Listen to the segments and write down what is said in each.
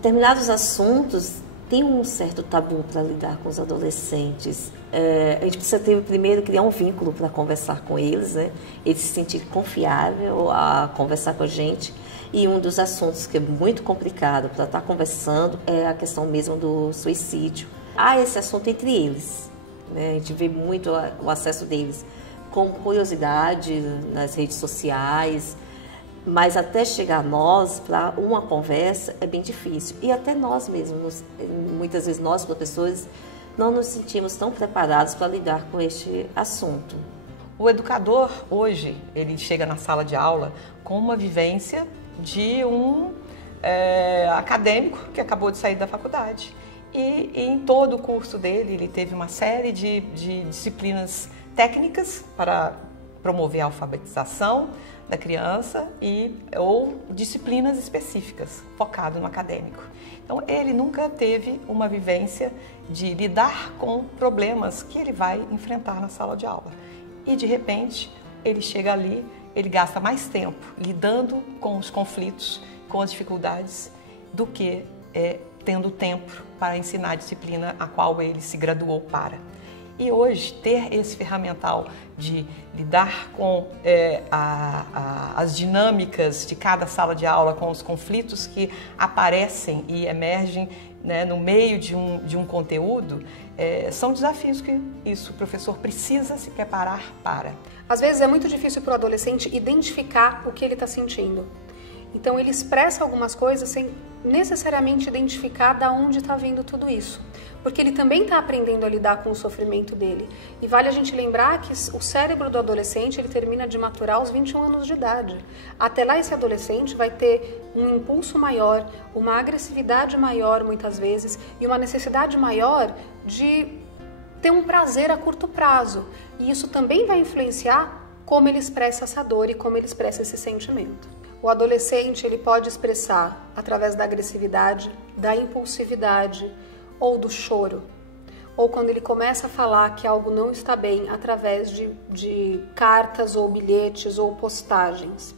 determinados assuntos têm um certo tabu para lidar com os adolescentes. A gente precisa primeiro criar um vínculo para conversar com eles, né? Eles se sentirem confiável a conversar com a gente. E um dos assuntos que é muito complicado para estar conversando é a questão mesmo do suicídio. Há esse assunto entre eles, né? A gente vê muito o acesso deles com curiosidade nas redes sociais, mas até chegar a nós, para uma conversa, é bem difícil. E até nós mesmos, muitas vezes nós, professores, não nos sentimos tão preparados para lidar com este assunto. O educador, hoje, ele chega na sala de aula com uma vivência de um acadêmico que acabou de sair da faculdade. E em todo o curso dele, ele teve uma série de disciplinas técnicas para promover a alfabetização da criança ou disciplinas específicas, focado no acadêmico. Então, ele nunca teve uma vivência de lidar com problemas que ele vai enfrentar na sala de aula. E, de repente, ele chega ali, ele gasta mais tempo lidando com os conflitos, com as dificuldades, do que tendo tempo para ensinar a disciplina a qual ele se graduou para. E hoje, ter esse ferramental de lidar com as dinâmicas de cada sala de aula, com os conflitos que aparecem e emergem, né, no meio de um conteúdo, são desafios que o professor precisa se preparar para. Às vezes é muito difícil para o adolescente identificar o que ele está sentindo. Então ele expressa algumas coisas sem necessariamente identificar de onde está vindo tudo isso. Porque ele também está aprendendo a lidar com o sofrimento dele. E vale a gente lembrar que o cérebro do adolescente ele termina de maturar aos 21 anos de idade. Até lá esse adolescente vai ter um impulso maior, uma agressividade maior muitas vezes e uma necessidade maior de ter um prazer a curto prazo. E isso também vai influenciar como ele expressa essa dor e como ele expressa esse sentimento. O adolescente ele pode expressar através da agressividade, da impulsividade ou do choro. Ou quando ele começa a falar que algo não está bem através de cartas ou bilhetes ou postagens.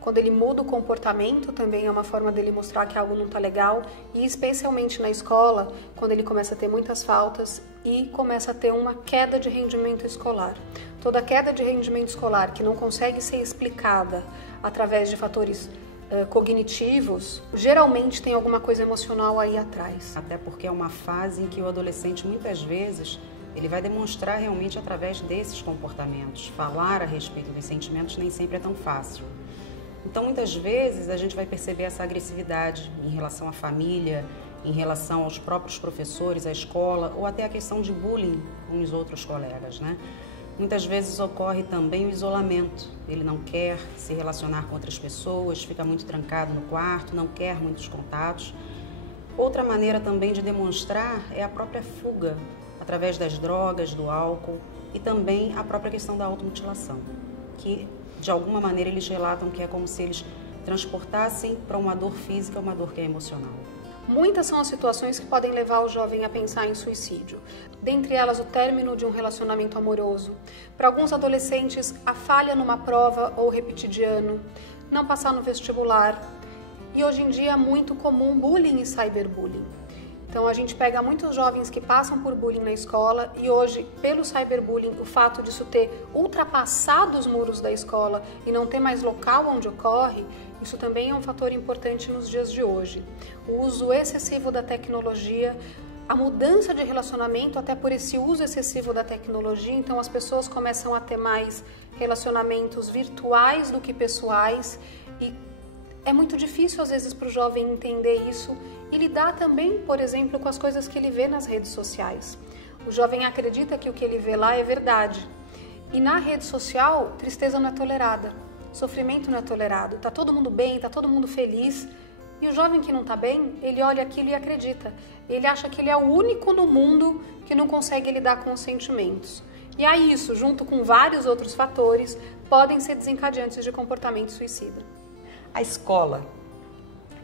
Quando ele muda o comportamento também é uma forma dele mostrar que algo não está legal. E especialmente na escola, quando ele começa a ter muitas faltas e começa a ter uma queda de rendimento escolar. Toda queda de rendimento escolar que não consegue ser explicada através de fatores cognitivos, geralmente tem alguma coisa emocional aí atrás. Até porque é uma fase em que o adolescente, muitas vezes, ele vai demonstrar realmente através desses comportamentos. Falar a respeito dos sentimentos nem sempre é tão fácil. Então, muitas vezes, a gente vai perceber essa agressividade em relação à família, em relação aos próprios professores, à escola, ou até a questão de bullying com os outros colegas, né? Muitas vezes ocorre também o isolamento. Ele não quer se relacionar com outras pessoas, fica muito trancado no quarto, não quer muitos contatos. Outra maneira também de demonstrar é a própria fuga, através das drogas, do álcool e também a própria questão da automutilação, que de alguma maneira eles relatam que é como se eles transportassem para uma dor física uma dor que é emocional. Muitas são as situações que podem levar o jovem a pensar em suicídio. Dentre elas, o término de um relacionamento amoroso. Para alguns adolescentes, a falha numa prova ou repetir de ano, não passar no vestibular. E hoje em dia é muito comum bullying e cyberbullying. Então a gente pega muitos jovens que passam por bullying na escola e hoje, pelo cyberbullying, o fato disso ter ultrapassado os muros da escola e não ter mais local onde ocorre, isso também é um fator importante nos dias de hoje. O uso excessivo da tecnologia, a mudança de relacionamento até por esse uso excessivo da tecnologia, então as pessoas começam a ter mais relacionamentos virtuais do que pessoais e é muito difícil às vezes para o jovem entender isso e lidar também, por exemplo, com as coisas que ele vê nas redes sociais. O jovem acredita que o que ele vê lá é verdade e na rede social tristeza não é tolerada. Sofrimento não é tolerado, tá todo mundo bem, tá todo mundo feliz e o jovem que não tá bem, ele olha aquilo e acredita. Ele acha que ele é o único no mundo que não consegue lidar com os sentimentos. E aí isso, junto com vários outros fatores, podem ser desencadeantes de comportamento suicida. A escola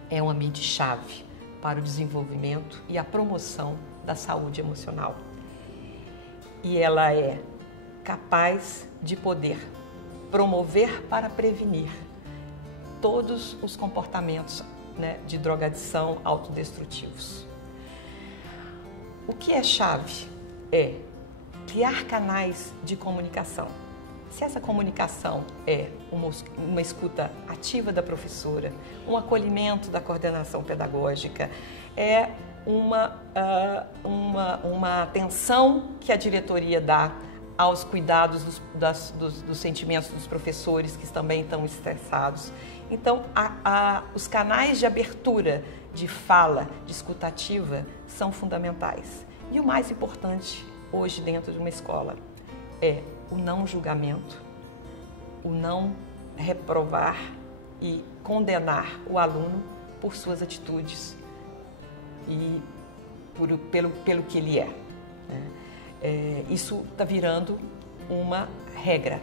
é um ambiente-chave para o desenvolvimento e a promoção da saúde emocional. E ela é capaz de poder promover para prevenir todos os comportamentos né, de drogadição autodestrutivos. O que é chave é criar canais de comunicação. Se essa comunicação é uma escuta ativa da professora, um acolhimento da coordenação pedagógica, é uma atenção que a diretoria dá aos cuidados dos sentimentos dos professores que também estão estressados. Então, os canais de abertura, de fala, de escuta ativa são fundamentais. E o mais importante hoje dentro de uma escola é o não julgamento, o não reprovar e condenar o aluno por suas atitudes e pelo que ele é. Né? Isso está virando uma regra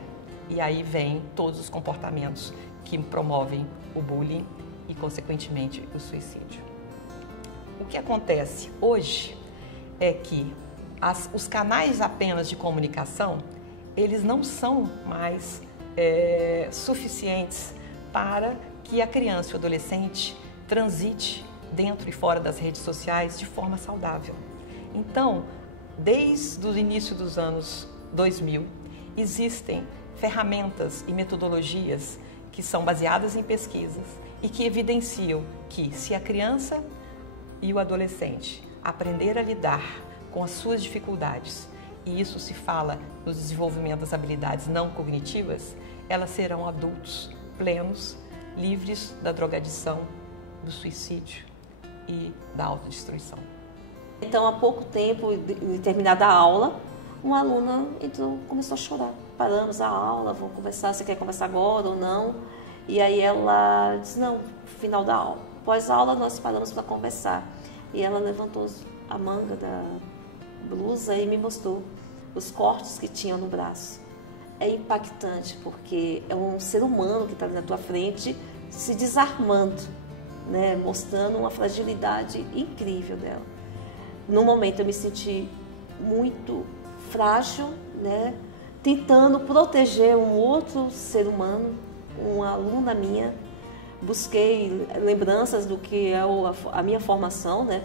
e aí vem todos os comportamentos que promovem o bullying e, consequentemente, o suicídio. O que acontece hoje é que os canais apenas de comunicação, eles não são mais suficientes para que a criança e o adolescente transite dentro e fora das redes sociais de forma saudável. Então, desde o início dos anos 2000, existem ferramentas e metodologias que são baseadas em pesquisas e que evidenciam que se a criança e o adolescente aprender a lidar com as suas dificuldades, e isso se fala no desenvolvimento das habilidades não cognitivas, elas serão adultos plenos, livres da drogadição, do suicídio e da autodestruição. Então, há pouco tempo, em determinada aula, uma aluna começou a chorar. Paramos a aula, vamos conversar, você quer conversar agora ou não? E aí ela disse, não, final da aula. Após a aula, nós paramos para conversar. E ela levantou a manga da blusa e me mostrou os cortes que tinha no braço. É impactante, porque é um ser humano que está ali na tua frente se desarmando, né? Mostrando uma fragilidade incrível dela. No momento eu me senti muito frágil, né? Tentando proteger um outro ser humano, uma aluna minha. Busquei lembranças do que é a minha formação, né?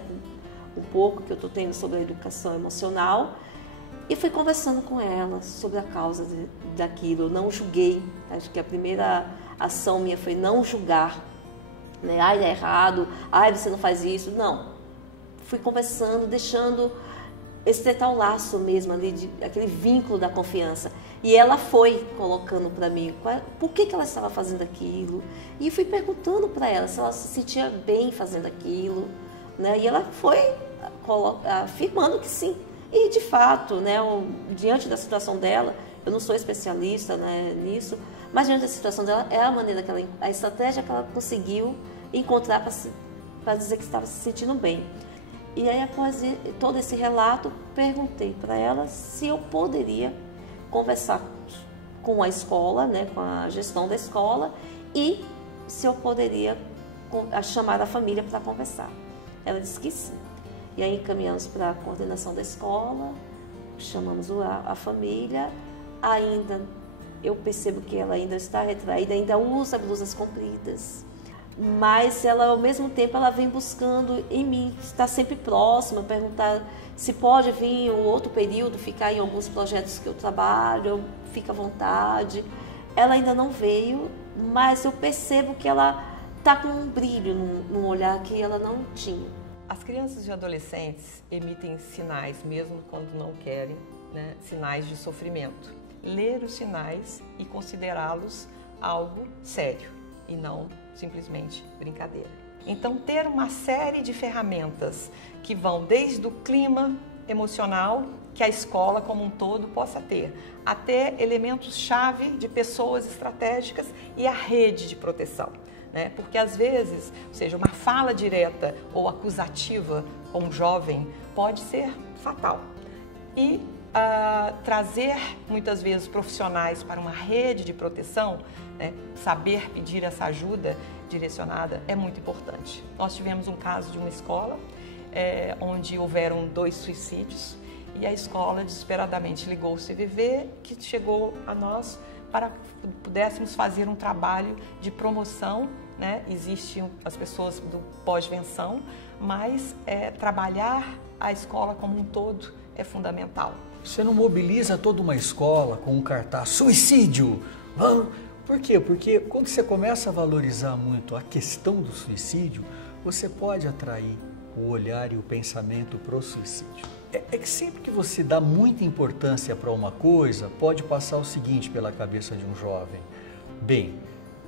Um pouco que eu estou tendo sobre a educação emocional, e fui conversando com ela sobre a causa daquilo. Eu não julguei, acho que a primeira ação minha foi não julgar, né? Ai, é errado, ai, você não faz isso. Não, fui conversando, deixando estreitar o laço mesmo ali, aquele vínculo da confiança. E ela foi colocando para mim por que ela estava fazendo aquilo, e fui perguntando para ela se ela se sentia bem fazendo aquilo, né? E ela foi afirmando que sim. E de fato, né, diante da situação dela, eu não sou especialista, né, nisso, mas diante da situação dela, é a maneira que a estratégia que ela conseguiu encontrar para dizer que estava se sentindo bem. E aí, após todo esse relato, perguntei para ela se eu poderia conversar com a escola, né, com a gestão da escola, e se eu poderia chamar a família para conversar. Ela disse que sim. E aí encaminhamos para a coordenação da escola, chamamos a família. Ainda eu percebo que ela ainda está retraída, ainda usa blusas compridas, mas ela, ao mesmo tempo, ela vem buscando em mim, está sempre próxima, perguntar se pode vir um outro período, ficar em alguns projetos que eu trabalho, fica à vontade. Ela ainda não veio, mas eu percebo que ela está com um brilho no olhar que ela não tinha. As crianças e adolescentes emitem sinais, mesmo quando não querem, né? Sinais de sofrimento. Ler os sinais e considerá-los algo sério e não simplesmente brincadeira. Então, ter uma série de ferramentas que vão desde o clima emocional que a escola como um todo possa ter, até elementos-chave de pessoas estratégicas e a rede de proteção. Né? Porque às vezes, ou seja, uma fala direta ou acusativa com um jovem pode ser fatal. E trazer muitas vezes profissionais para uma rede de proteção, né? Saber pedir essa ajuda direcionada é muito importante. Nós tivemos um caso de uma escola onde houveram 2 suicídios e a escola desesperadamente ligou o CVV, que chegou a nós para que pudéssemos fazer um trabalho de promoção, né? Existem as pessoas do pós-venção, mas trabalhar a escola como um todo é fundamental. Você não mobiliza toda uma escola com um cartaz suicídio? Por quê? Porque quando você começa a valorizar muito a questão do suicídio, você pode atrair o olhar e o pensamento para o suicídio. É que sempre que você dá muita importância para uma coisa, pode passar o seguinte pela cabeça de um jovem. Bem,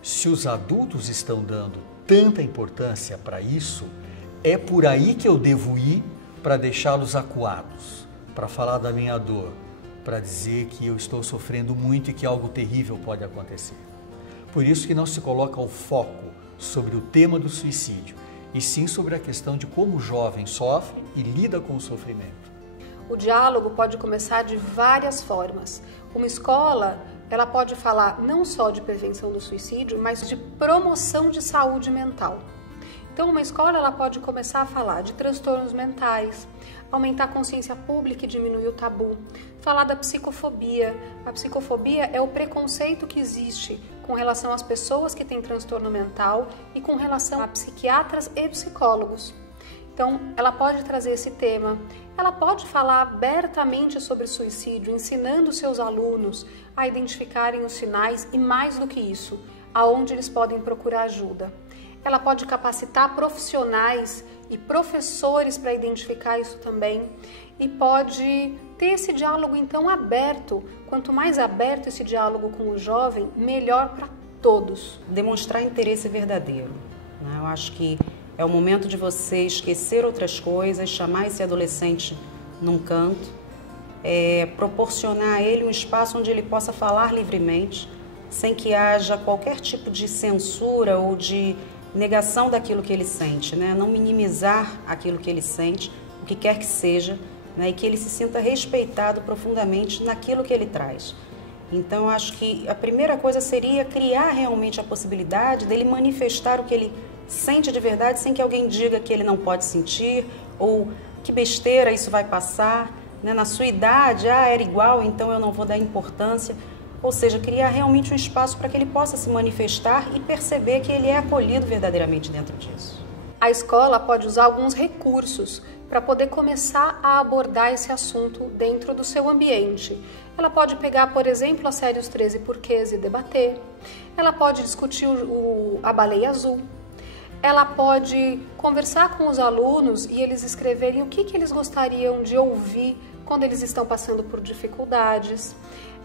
se os adultos estão dando tanta importância para isso, é por aí que eu devo ir para deixá-los acuados, para falar da minha dor, para dizer que eu estou sofrendo muito e que algo terrível pode acontecer. Por isso que não se coloca o foco sobre o tema do suicídio, e sim sobre a questão de como o jovem sofre e lida com o sofrimento. O diálogo pode começar de várias formas. Uma escola, ela pode falar não só de prevenção do suicídio, mas de promoção de saúde mental. Então, uma escola ela pode começar a falar de transtornos mentais, aumentar a consciência pública e diminuir o tabu, falar da psicofobia. A psicofobia é o preconceito que existe com relação às pessoas que têm transtorno mental e com relação a psiquiatras e psicólogos. Então, ela pode trazer esse tema, ela pode falar abertamente sobre suicídio, ensinando seus alunos a identificarem os sinais e, mais do que isso, aonde eles podem procurar ajuda. Ela pode capacitar profissionais e professores para identificar isso também e pode ter esse diálogo então aberto. Quanto mais aberto esse diálogo com o jovem, melhor para todos. Demonstrar interesse verdadeiro, né? Eu acho que é o momento de você esquecer outras coisas, chamar esse adolescente num canto, proporcionar a ele um espaço onde ele possa falar livremente, sem que haja qualquer tipo de censura ou de negação daquilo que ele sente, né? Não minimizar aquilo que ele sente, o que quer que seja, né? E que ele se sinta respeitado profundamente naquilo que ele traz. Então, eu acho que a primeira coisa seria criar realmente a possibilidade dele manifestar o que ele sente de verdade, sem que alguém diga que ele não pode sentir, ou que besteira, isso vai passar, né? Na sua idade, era igual, então eu não vou dar importância. Ou seja, criar realmente um espaço para que ele possa se manifestar e perceber que ele é acolhido verdadeiramente dentro disso. A escola pode usar alguns recursos para poder começar a abordar esse assunto dentro do seu ambiente. Ela pode pegar, por exemplo, a série Os 13 Porquês e debater. Ela pode discutir a baleia azul. Ela pode conversar com os alunos e eles escreverem o que eles gostariam de ouvir quando eles estão passando por dificuldades.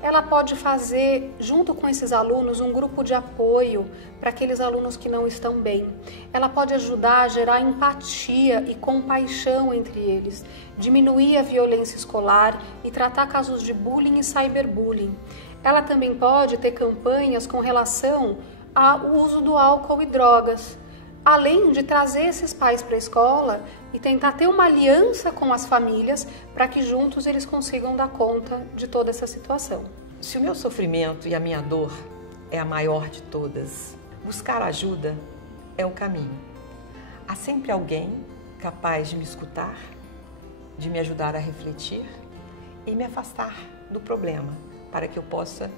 Ela pode fazer, junto com esses alunos, um grupo de apoio para aqueles alunos que não estão bem. Ela pode ajudar a gerar empatia e compaixão entre eles, diminuir a violência escolar e tratar casos de bullying e cyberbullying. Ela também pode ter campanhas com relação ao uso do álcool e drogas, além de trazer esses pais para a escola e tentar ter uma aliança com as famílias para que juntos eles consigam dar conta de toda essa situação. Se o meu sofrimento e a minha dor é a maior de todas, buscar ajuda é o caminho. Há sempre alguém capaz de me escutar, de me ajudar a refletir e me afastar do problema, para que eu possa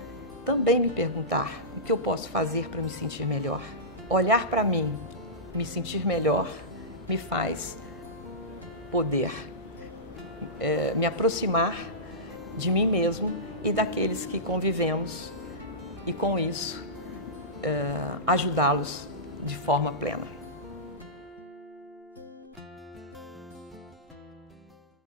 também me perguntar o que eu posso fazer para me sentir melhor. Olhar para mim, me sentir melhor, me faz poder me aproximar de mim mesmo e daqueles que convivemos e, com isso, ajudá-los de forma plena.